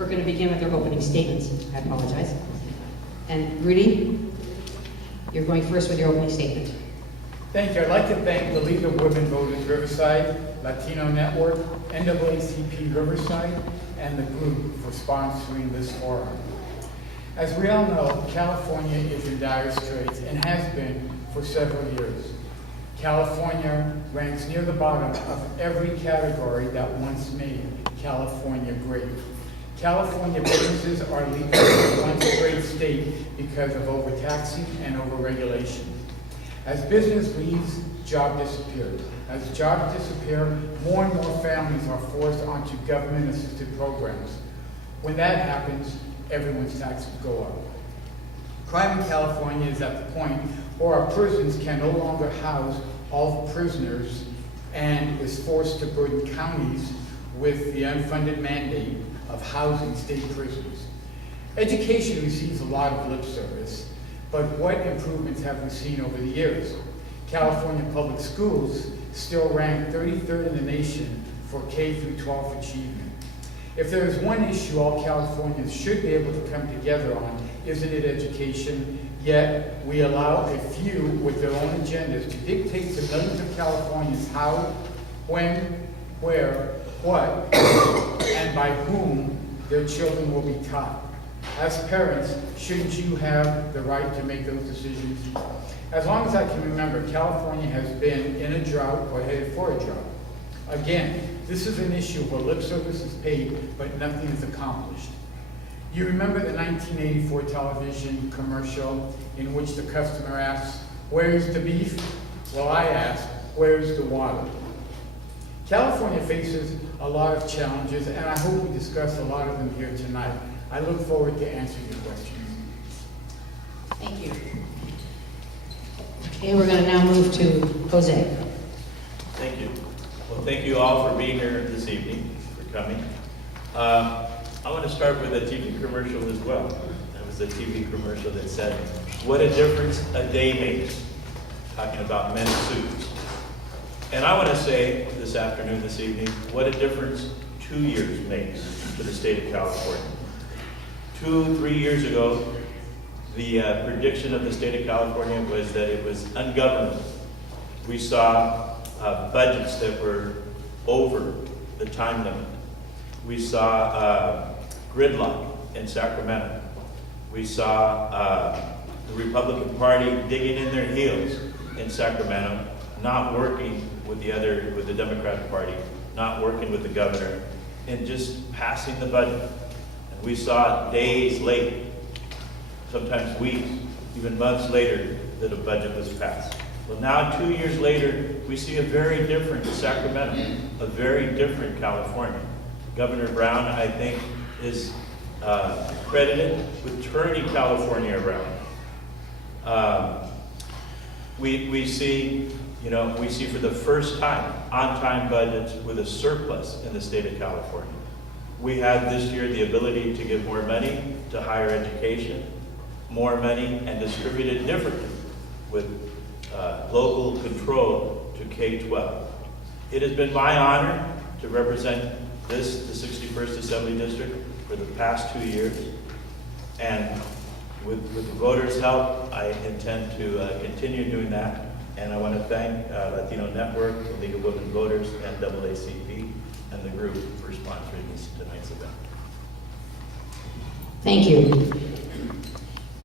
We're going to begin with their opening statements. I apologize. And Rudy, you're going first with your opening statement. Thank you. I'd like to thank the League of Women Voters Riverside, Latino Network, NAACP Riverside, and the group for sponsoring this forum. As we all know, California is in dire straits and has been for several years. California ranks near the bottom of every category that once made California great. California businesses are leaving the once great state because of overtaxing and overregulation. As business leaves, job disappears. As jobs disappear, more and more families are forced onto government-assisted programs. When that happens, everyone's taxes go up. Crime in California is at the point where our prisons can no longer house all prisoners and is forced to burden counties with the unfunded mandate of housing state prisoners. Education receives a lot of lip service, but what improvements have we seen over the years? California public schools still rank 33rd in the nation for K through 12 achievement. If there is one issue all Californians should be able to come together on, isn't it education? Yet we allow a few with their own agendas to dictate to millions of Californians how, when, where, what, and by whom their children will be taught. As parents, shouldn't you have the right to make those decisions? As long as I can remember, California has been in a drought or headed for a drought. Again, this is an issue where lip service is paid, but nothing is accomplished. You remember the 1984 television commercial in which the customer asks, "Where's the beef?" Well, I ask, "Where's the water?" California faces a lot of challenges, and I hope we discuss a lot of them here tonight. I look forward to answering your questions. Thank you. Okay, we're going to now move to Jose. Thank you. Well, thank you all for being here this evening, for coming. I want to start with a TV commercial as well. That was a TV commercial that said, "What a difference a day makes," talking about men's suits. And I want to say this afternoon, this evening, what a difference 2 years makes to the state of California. 3 years ago, the prediction of the state of California was that it was ungovernable. We saw budgets that were over the time limit. We saw gridlock in Sacramento. We saw the Republican Party digging in their heels in Sacramento, not working with the Democratic Party, not working with the governor, and just passing the budget. And we saw days late, sometimes weeks, even months later, that a budget was passed. Well, now 2 years later, we see a very different Sacramento, a very different California. Governor Brown, I think, is credited with turning California around. We see for the first time on-time budgets with a surplus in the state of California. We had this year the ability to give more money to higher education, more money and distribute it differently with local control to K-12. It has been my honor to represent the 61st Assembly District for the past 2 years. And with the voters' help, I intend to continue doing that. And I want to thank Latino Network, the League of Women Voters, NAACP, and the group for sponsoring tonight's event. Thank you.